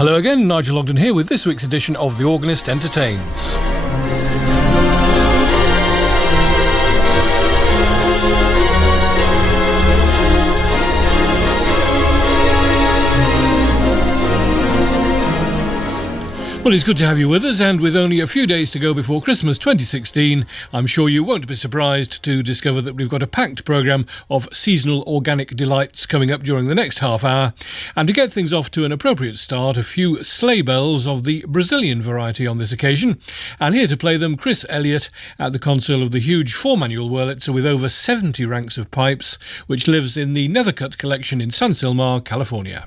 Hello again, Nigel Ogden here with this week's edition of The Organist Entertains. Well, it's good to have you with us, and with only a few days to go before Christmas 2016, I'm sure you won't be surprised to discover that we've got a packed programme of seasonal organic delights coming up during the next half hour. And to get things off to an appropriate start, a few sleigh bells of the Brazilian variety on this occasion. And here to play them, Chris Elliott at the console of the huge 4-manual Wurlitzer with over 70 ranks of pipes, which lives in the Nethercutt collection in San Silmar, California.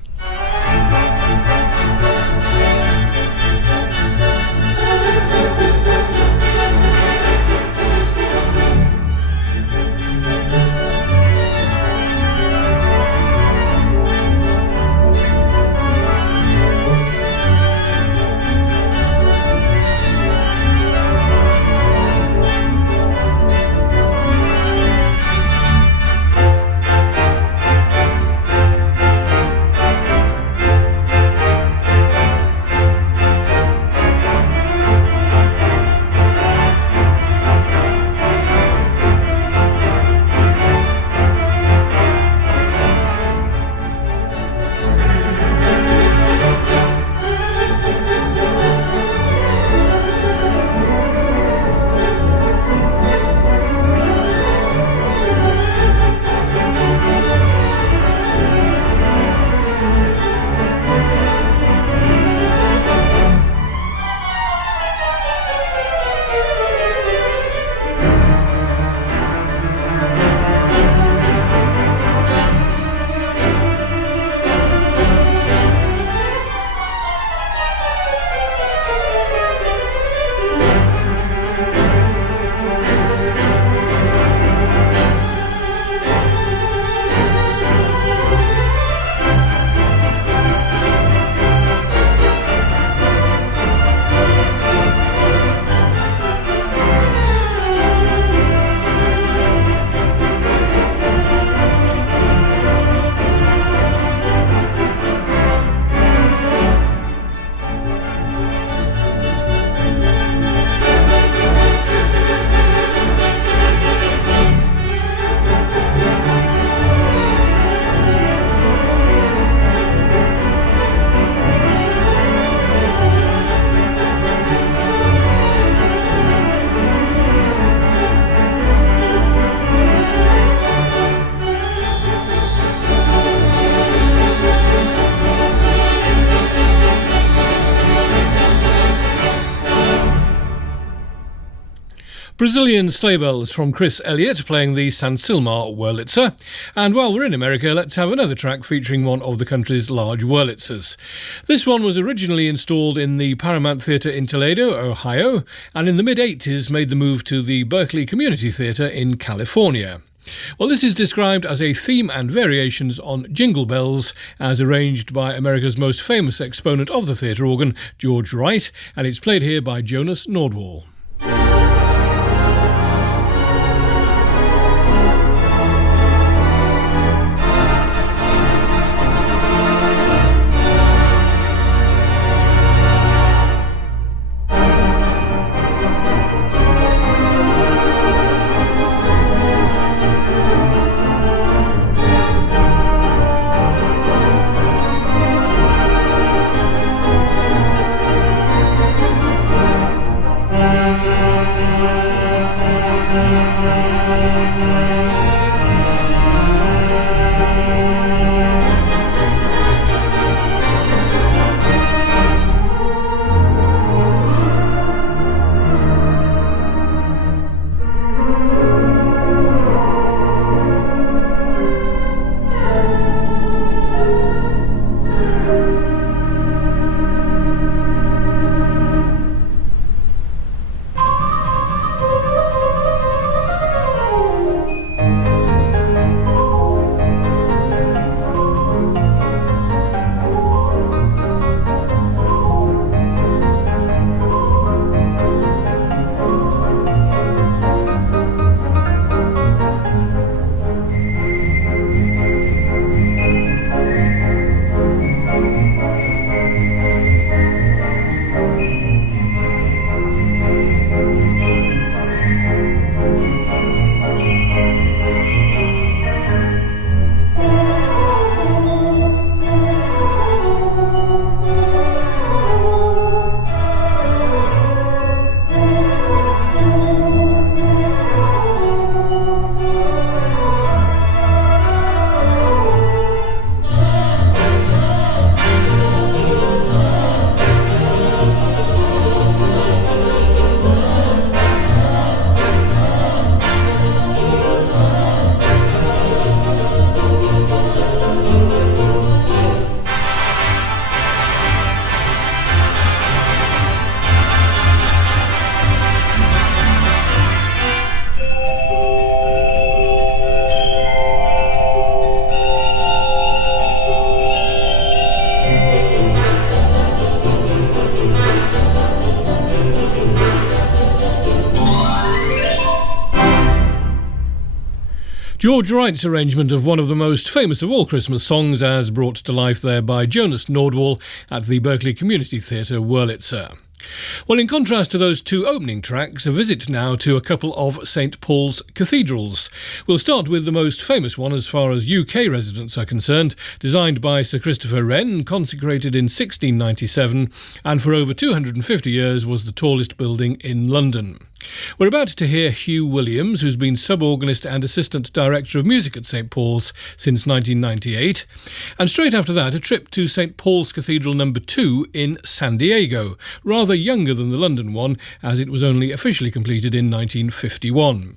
Brazilian sleigh bells from Chris Elliott playing the San Silmar Wurlitzer. And while we're in America, let's have another track featuring one of the country's large Wurlitzers. This one was originally installed in the Paramount Theatre in Toledo, Ohio, and in the mid-80s made the move to the Berkeley Community Theatre in California. Well, this is described as a theme and variations on Jingle Bells, as arranged by America's most famous exponent of the theatre organ, George Wright, and it's played here by Jonas Nordwall. Thank you. George Wright's arrangement of one of the most famous of all Christmas songs, as brought to life there by Jonas Nordwall at the Berkeley Community Theatre, Wurlitzer. Well, in contrast to those two opening tracks, a visit now to a couple of St Paul's cathedrals. We'll start with the most famous one as far as UK residents are concerned, designed by Sir Christopher Wren, consecrated in 1697, and for over 250 years was the tallest building in London. We're about to hear Hugh Williams, who's been sub-organist and assistant director of music at St Paul's since 1998. And straight after that, a trip to St Paul's Cathedral No. 2 in San Diego, rather younger than the London one, as it was only officially completed in 1951.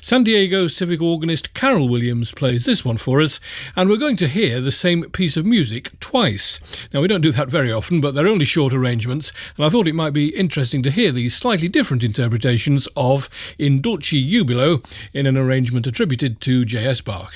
San Diego civic organist Carol Williams plays this one for us, and we're going to hear the same piece of music twice. Now, we don't do that very often, but they're only short arrangements, and I thought it might be interesting to hear these slightly different interpretations of In Dulce Jubilo in an arrangement attributed to J.S. Bach.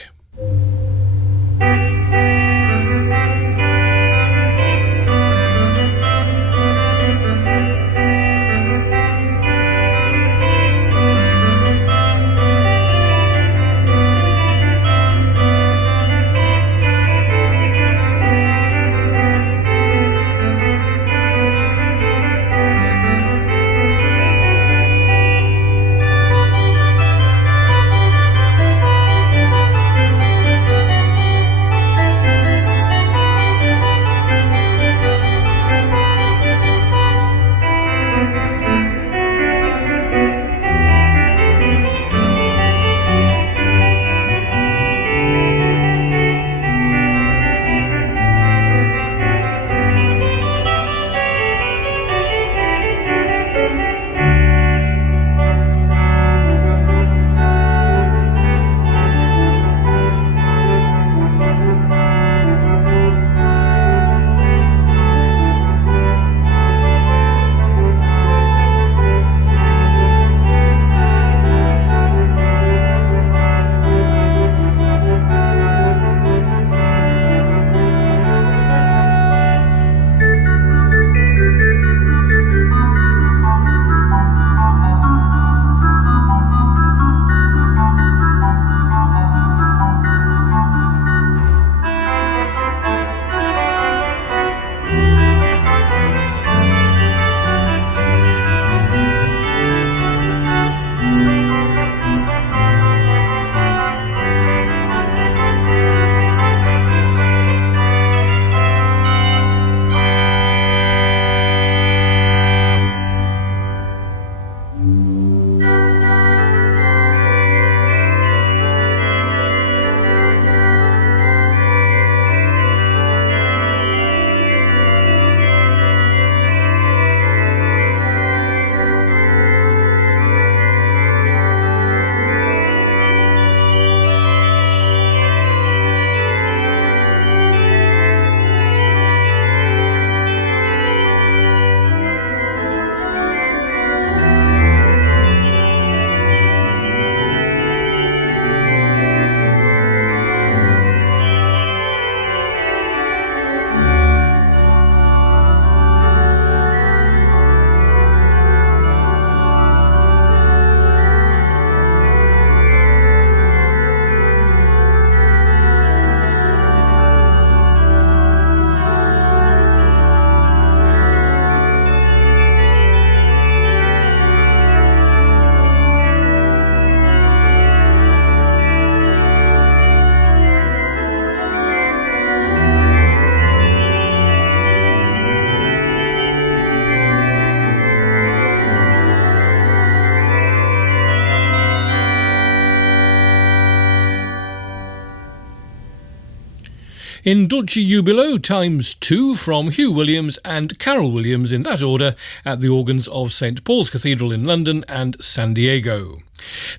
In Dulce Jubilo ×2 from Hugh Williams and Carol Williams in that order at the organs of St Paul's Cathedral in London and San Diego.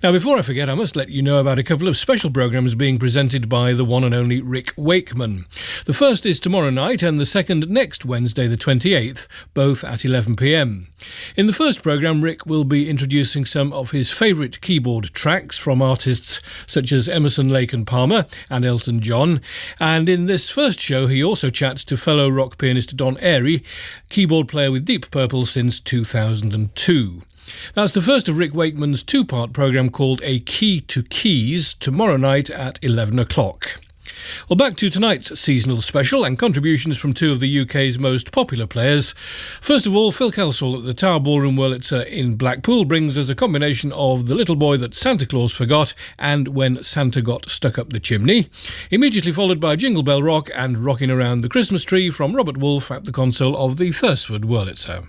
Now, before I forget, I must let you know about a couple of special programmes being presented by the one and only Rick Wakeman. The first is tomorrow night and the second next Wednesday the 28th, both at 11 p.m. In the first programme, Rick will be introducing some of his favourite keyboard tracks from artists such as Emerson, Lake and Palmer and Elton John, and in this first show he also chats to fellow rock pianist Don Airey, keyboard player with Deep Purple since 2002. That's the first of Rick Wakeman's two-part programme called A Key to Keys, tomorrow night at 11 o'clock. Well, back to tonight's seasonal special and contributions from two of the UK's most popular players. First of all, Phil Kelsall at the Tower Ballroom Wurlitzer in Blackpool brings us a combination of The Little Boy That Santa Claus Forgot and When Santa Got Stuck Up the Chimney, immediately followed by Jingle Bell Rock and Rocking Around the Christmas Tree from Robert Wolfe at the console of the Thursford Wurlitzer.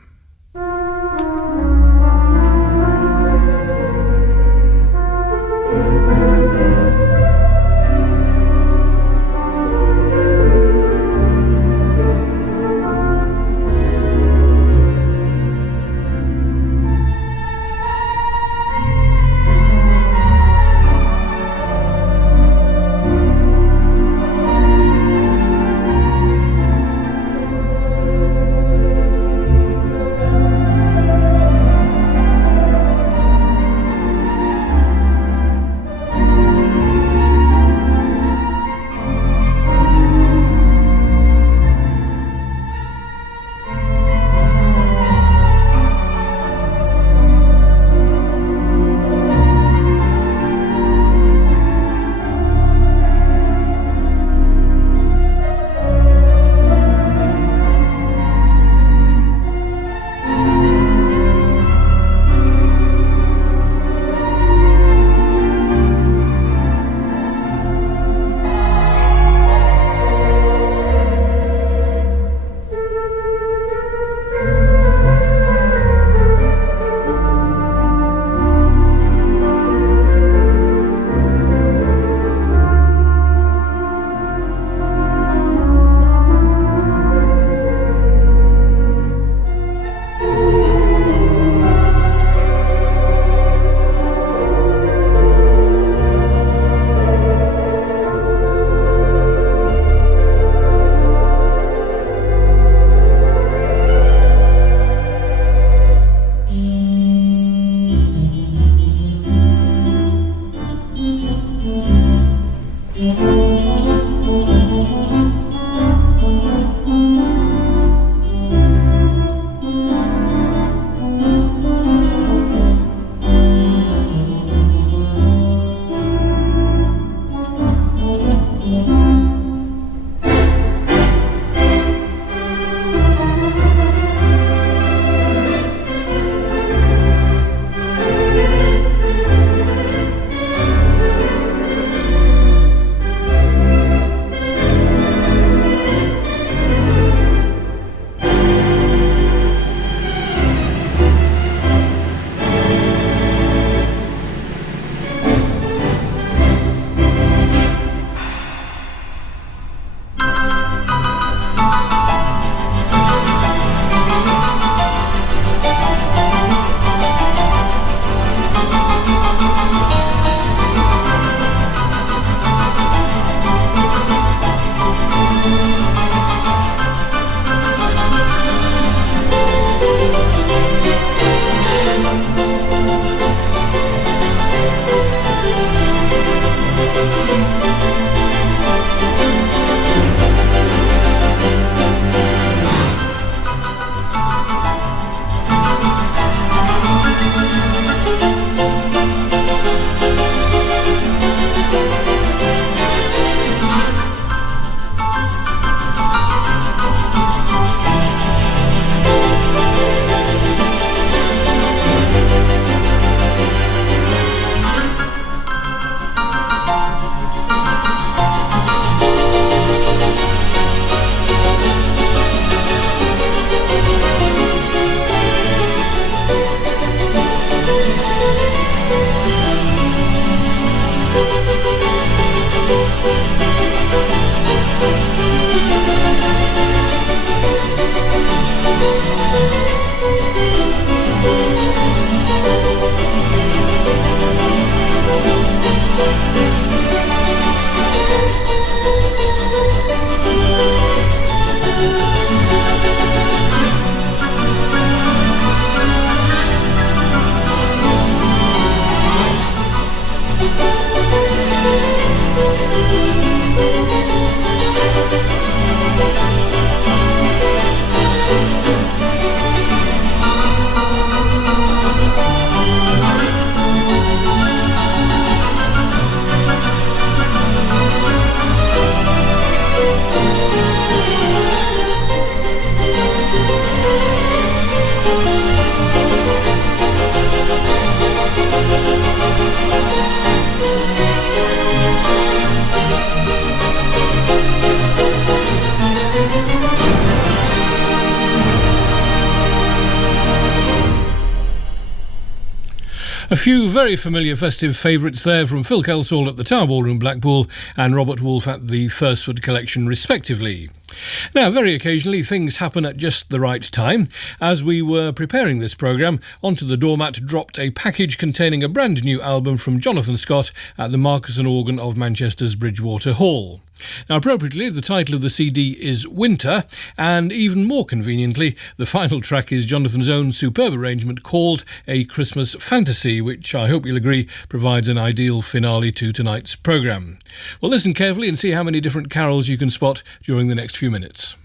A few very familiar festive favourites there from Phil Kelsall at the Tower Ballroom, Blackpool, and Robert Wolfe at the Thursford Collection, respectively. Now, very occasionally things happen at just the right time. As we were preparing this programme, onto the doormat dropped a package containing a brand new album from Jonathan Scott at the Marcus and Organ of Manchester's Bridgewater Hall. Now, appropriately, the title of the CD is Winter, and even more conveniently, the final track is Jonathan's own superb arrangement called A Christmas Fantasy, which I hope you'll agree provides an ideal finale to tonight's programme. Well, listen carefully and see how many different carols you can spot during the next few minutes.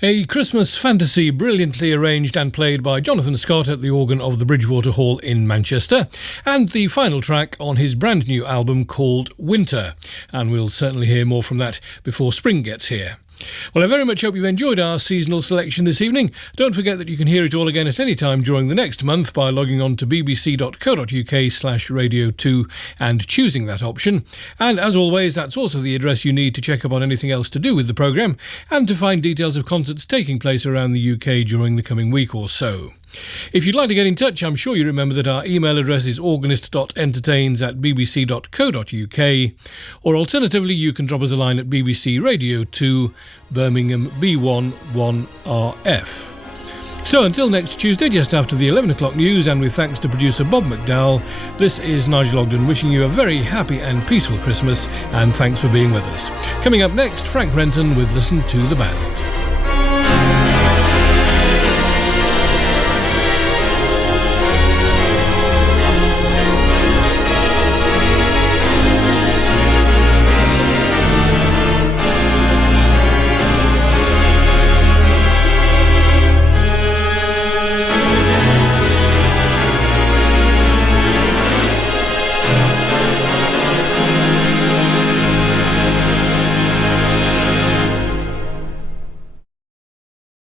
A Christmas fantasy brilliantly arranged and played by Jonathan Scott at the organ of the Bridgewater Hall in Manchester, and the final track on his brand new album called Winter, and we'll certainly hear more from that before spring gets here. Well, I very much hope you've enjoyed our seasonal selection this evening. Don't forget that you can hear it all again at any time during the next month by logging on to bbc.co.uk/radio2 and choosing that option. And as always, that's also the address you need to check up on anything else to do with the programme and to find details of concerts taking place around the UK during the coming week or so. If you'd like to get in touch, I'm sure you remember that our email address is organist.entertains@bbc.co.uk, or alternatively you can drop us a line at BBC Radio 2, Birmingham B11RF. So until next Tuesday, just after the 11 o'clock news, and with thanks to producer Bob McDowell, this is Nigel Ogden wishing you a very happy and peaceful Christmas, and thanks for being with us. Coming up next, Frank Renton with Listen to the Band.